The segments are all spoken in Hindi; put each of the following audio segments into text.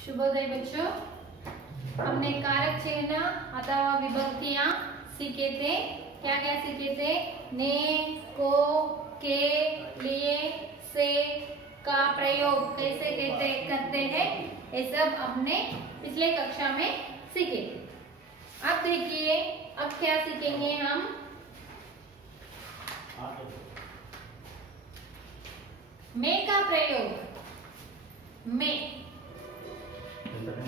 शुभोदय बच्चों, हमने कारक चिन्ह अथवा विभक्तियां सीखे थे। क्या क्या सीखे थे? ने, को, के, लिए, से का प्रयोग कैसे करते हैं, ये सब हमने पिछले कक्षा में सीखे थे। अब देखिए, अब क्या सीखेंगे हम? में का प्रयोग।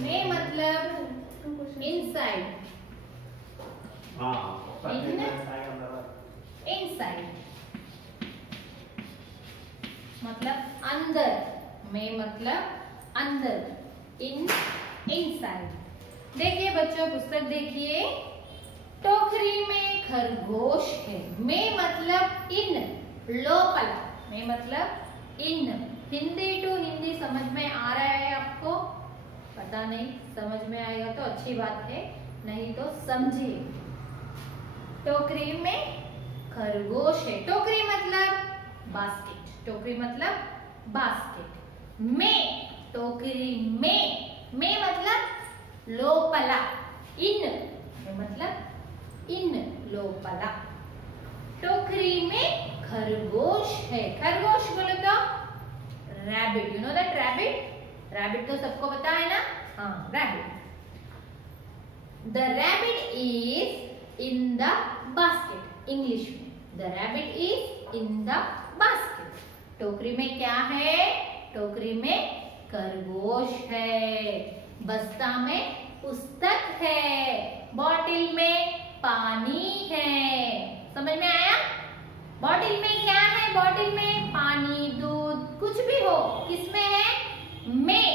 में मतलब इनसाइड। इनसाइड मतलब अंदर। में मतलब अंदर। इनसाइड। देखिए बच्चों, पुस्तक देखिए। टोकरी में खरगोश है। में मतलब इन, लोपल। में मतलब इन। हिंदी टू हिंदी समझ में आ रहा है आपको? पता नहीं, समझ में आएगा तो अच्छी बात है, नहीं तो समझिए। टोकरी में खरगोश है। टोकरी मतलब बास्केट। टोकरी मतलब बास्केट। में, टोकरी में मतलब लोपला। इन मतलब इन, लोपला। टोकरी में खरगोश है। खरगोश बोले तो rabbit. You know that rabbit? Rabbit तो सबको पता है ना? हाँ, rabbit. The rabbit is in the basket. English में the rabbit is in the basket. टोकरी में क्या है? टोकरी में खरगोश है। बस्ता में पुस्तक है। बॉटल में पानी है। समझ में आया? बॉटल में क्या है? बॉटल में पानी, दूध, कुछ भी हो, किसमें है? में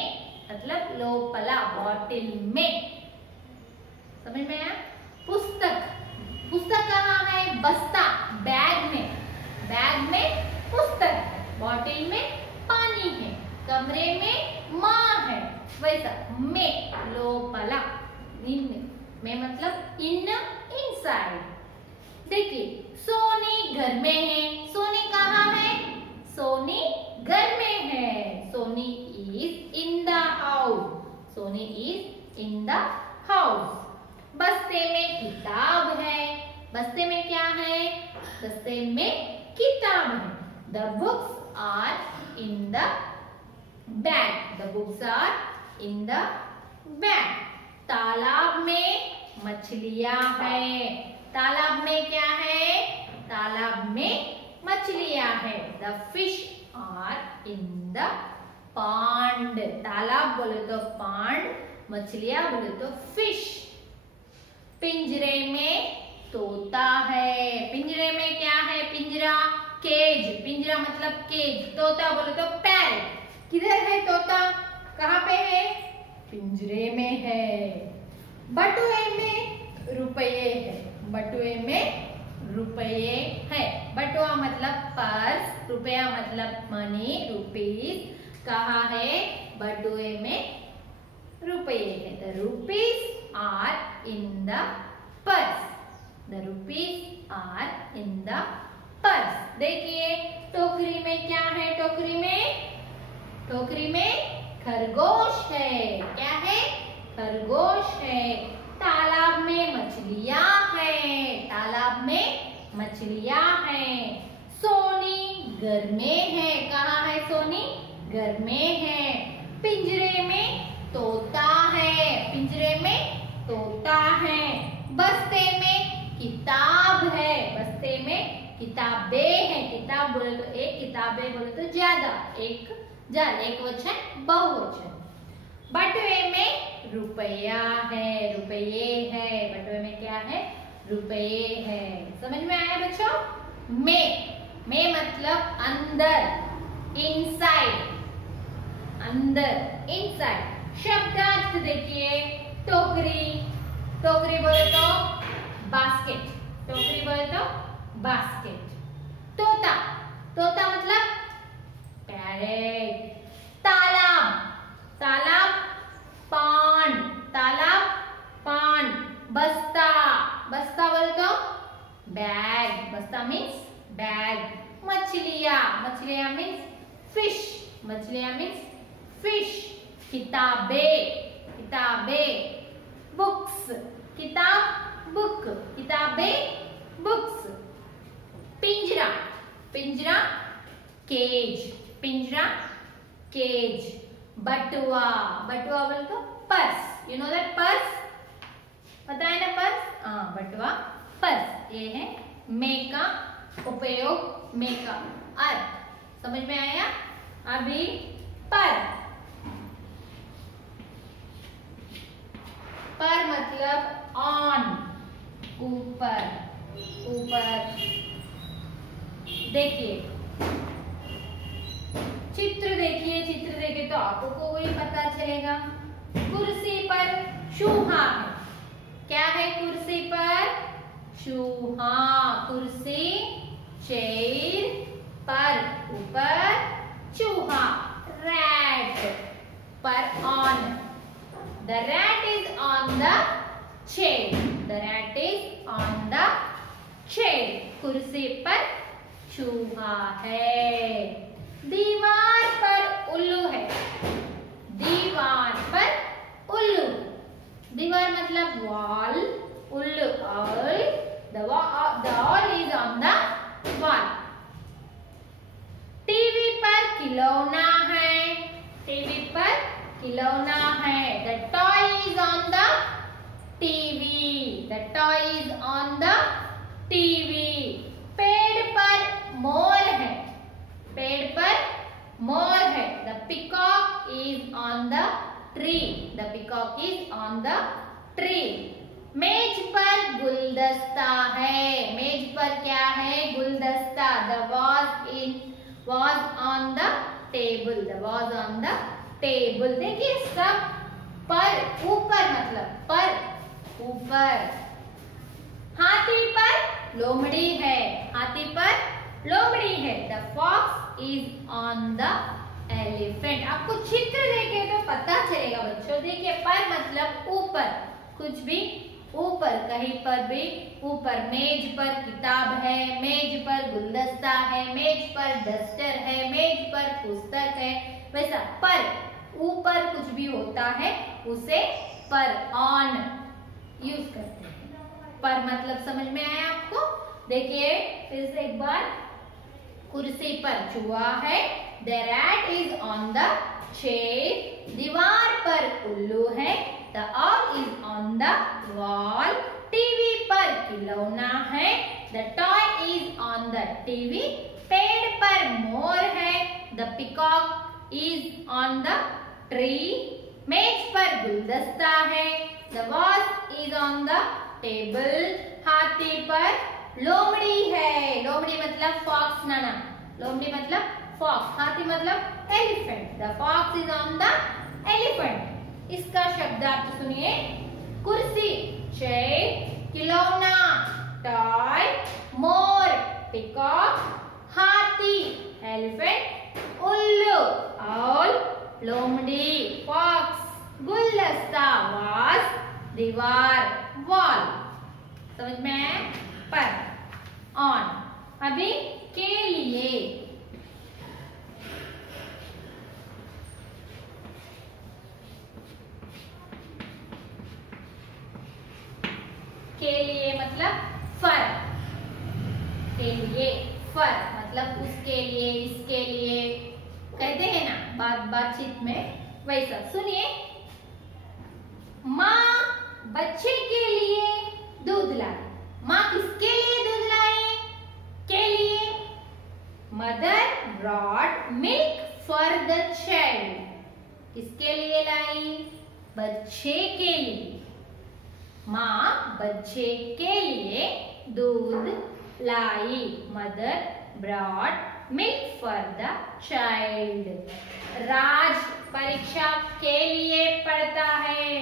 मतलब लोपला, बॉटल में। समझ में आया? पुस्तक, पुस्तक कहाँ है? बस्ता, बैग में। बैग में पुस्तक है। बॉटल में पानी है। कमरे में माँ है। वैसा में, लोपला, इन। में मतलब इन, इनसाइड। देखिए, सोनी घर में है। सोनी कहाँ है? सोनी घर में है। Soni is in the house. Soni is in the house. बस्ते में किताब है। बस्ते में क्या है? बस्ते में किताब है। The books are in the bag. The books are in the bag. तालाब में मछलियां है। तालाब में क्या है? तालाब में मछलियां है। The fish are in the pond. तालाब बोले तो पॉन्ड, मछलियां बोले तो फिश। पिंजरे में तोता है। पिंजरे में क्या है? पिंजरा, केज। पिंजरा मतलब केज। तोता बोले तो पैरट। किधर है तोता? कहाँ पे है? पिंजरे में है। बटुए में रुपये है। बटुए में रुपये है। बटुआ मतलब पर्स, रुपया मतलब मनी, रुपीज। कहाँ है? बटुए में रुपये है। The rupees are in the purse. The rupees are in the purse. देखिए, टोकरी में क्या है? टोकरी में खरगोश है। क्या है? खरगोश है। तालाब में मछलियां है। तालाब में मछलियां है। सोनी घर में है। कहाँ है सोनी? घर में है। पिंजरे में तोता है। पिंजरे में तोता है। बस्ते में किताब है। बस्ते में किताबें हैं। किताब बोले तो एक, किताबें बोले तो ज्यादा। एक वचन, बहुवचन। बटुए में रुपया है। रुपये है। बटुए में क्या है? रुपये है। समझ में आया बच्चों? में मतलब अंदर, इनसाइड। अंदर, इनसाइड। शब्दार्थ देखिए। टोकरी, टोकरी बोले तो बास्केट। टोकरी बोले तो बास्केट। तोता, तोता मतलब पैरेट। तालाब, तालाब पांड। तालाब पांड। बस्ता, बस्ता बोले तो बैग। बस्ता मीन्स बैग। मछलियां, मछलियां मीन्स फिश। मछलियां मीन्स फिश। किताब किताबें, किताबें, बुक्स, किताब, बुक, किताबें, बुक्स। पिंजरा, पिंजरा, केज, पिंजरा, केज। बटुआ, बटुआ बोल तो purse, you know that purse, पता है ना पर्स? हाँ, बटुआ, पर्स। ये है मे का उपयोग, मे का अर्थ समझ में आया? अभी पर, पर मतलब ऑन, ऊपर, ऊपर। देखिए चित्र, देखिए चित्र देखे तो आपको वही पता चलेगा। कुर्सी पर चूहा है, क्या है कुर्सी पर? चूहा, कुर्सी, चेयर, पर ऊपर, चूहा, रैट, पर on, the rat is on the chair, the rat is on the chair. कुर्सी पर चूहा है। दीवार पर उल्लू है, दीवार पर उल्लू, दीवार मतलब वॉल, उल्लू all, the all is on the wall। TV पर खिलौना है, टीवी पर खिलौना है, the toy is on the TV, the toy is on the TV। पेड़ पर मोर है, पेड़ पर मोर है, the peacock is on the tree, the peacock is on the tree। मेज पर गुलदस्ता है, मेज पर क्या है? गुलदस्ता, the was on the table, the was on the table। देखिए सब पर, ऊपर मतलब पर, ऊपर। हाथी पर लोमड़ी है, हाथी पर लोमड़ी है, the fox is on the elephant। आपको चित्र देखे तो पता चलेगा बच्चों। देखिए पर मतलब ऊपर, कुछ भी ऊपर, कहीं पर भी ऊपर। मेज पर किताब है, मेज पर गुलदस्ता है, मेज पर डस्टर है, मेज पर पुस्तक है, वैसा पर ऊपर कुछ भी होता है उसे पर ऑन यूज करते हैं। पर मतलब समझ में आया आपको? देखिए फिर से एक बार। कुर्सी पर चूहा है, the rat is on the chair, दीवार पर उल्लू है, the all is on the wall. TV पर खिलौना है, the toy is on the TV. पेड़ पर मोर है, the peacock is on the tree. मेज पर गुलदस्ता है, the was is on the table. हाथी पर लोमड़ी है, लोमड़ी मतलब फॉक्स, नाना, लोमड़ी मतलब फॉक्स, हाथी मतलब elephant, the fox is on the elephant. इसका शब्द आप सुनिए। कुर्सी, चेयर, खिलौना, टॉय, मोर, पिकॉक, हाथी, एलिफेंट, उल्लू, ऑल, लोमड़ी, फॉक्स, गुलदस्ता, वाज, दीवार, वॉल। समझ में आया? पर, ऑन। अभी के लिए, के लिए मतलब फर, के लिए फर मतलब उसके लिए, इसके लिए कहते हैं ना बातचीत में, वैसा। सुनिए। माँ बच्चे के लिए दूध लाई, माँ किसके लिए दूध लाई? के लिए। Mother brought milk for the child, किसके लिए लाई? बच्चे के लिए। माँ बच्चे के लिए दूध लाई, mother brought milk for the child. Raj परीक्षा के लिए पढ़ता है,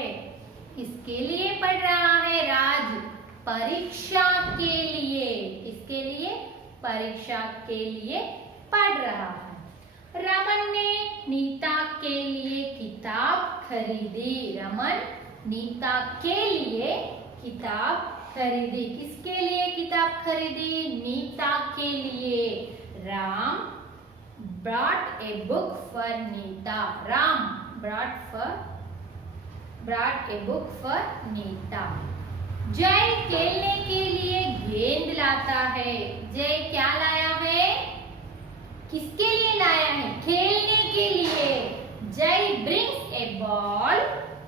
किसके लिए पढ़ रहा है? राज परीक्षा के लिए, किसके लिए? परीक्षा के लिए पढ़ रहा है। रमन ने नीता के लिए किताब खरीदी, रमन नीता के लिए किताब खरीदी, किसके लिए किताब खरीदी? नीता के लिए। Ram brought a book for Nita, Ram brought brought a book for Nita. Jay खेलने के लिए गेंद लाता है। जय क्या लाया है? किसके लिए लाया है? खेलने के लिए। जय brings a ball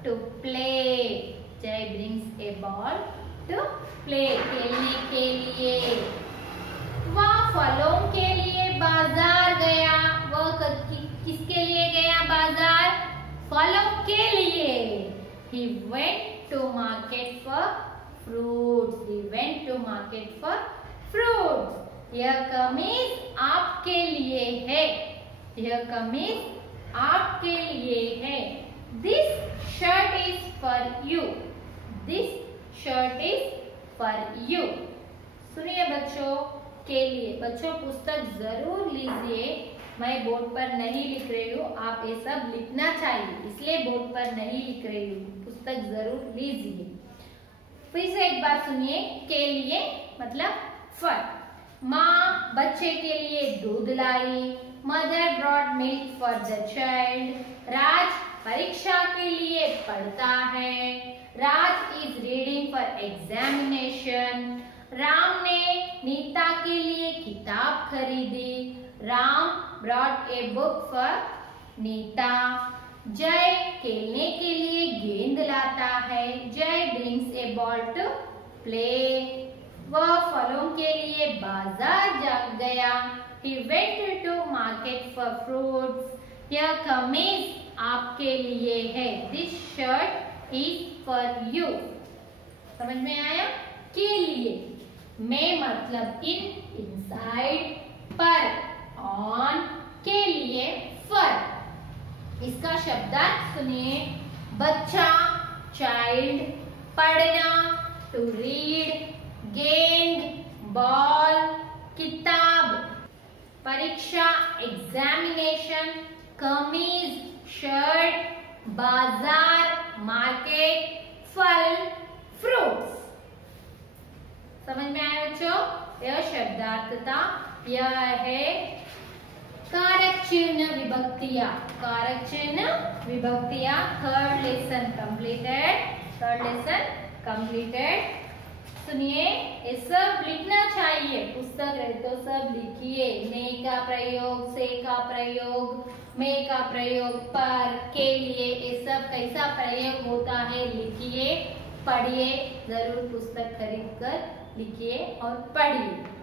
to play। जय brings a ball to play, खेलने के लिए। वह फलों के लिए बाजार गया। वह किसके लिए गया बाजार? फलों के लिए। He went to market for fruits। He went to market for fruits। यह कमीज आपके लिए है। यह कमीज आपके लिए है। This shirt is for you। This shirt is for you। सुनिए बच्चों, के लिए बच्चों पुस्तक जरूर लीजिए। मैं बोर्ड पर नहीं लिख रही हूँ, आप ये सब लिखना चाहिए, इसलिए बोर्ड पर नहीं लिख रही हूँ। पुस्तक जरूर लीजिए। फिर से एक बार सुनिए, के लिए मतलब फल। माँ बच्चे के लिए दूध लाई। Mother brought milk for the child. Raj परीक्षा के लिए पढ़ता है। Raj is reading for examination. Ram ने नीता के लिए किताब खरीदी। Ram brought a book for Nita. Jay खेलने के लिए गेंद लाता है। Jay brings a ball to play. वह फलों के लिए बाजार जा गया। He went to market for fruits। यह कमीज आपके लिए है। This shirt is for you। समझ में आया? के लिए। में मतलब इन, इनसाइड, पर, ऑन, के लिए फर। इसका शब्दार्थ सुनिए। बच्चा चाइल्ड, पढ़ना टू रीड, गेंद बॉल, किताब परीक्षा एग्जामिनेशन, कमीज शर्ट, बाजार मार्केट, फल फ्रूट्स। समझ में आया बच्चों? यह शब्दार्थता। यह है कारक चिन्ह विभक्तियां। कारक चिन्ह विभक्तियां। Third lesson completed. Third lesson completed. सुनिए, ये सब लिखना चाहिए। पुस्तक है तो सब लिखिए। ने का प्रयोग, से का प्रयोग, में का प्रयोग, पर, के लिए, ये सब कैसा प्रयोग होता है लिखिए, पढ़िए। जरूर पुस्तक खरीद कर लिखिए और पढ़िए।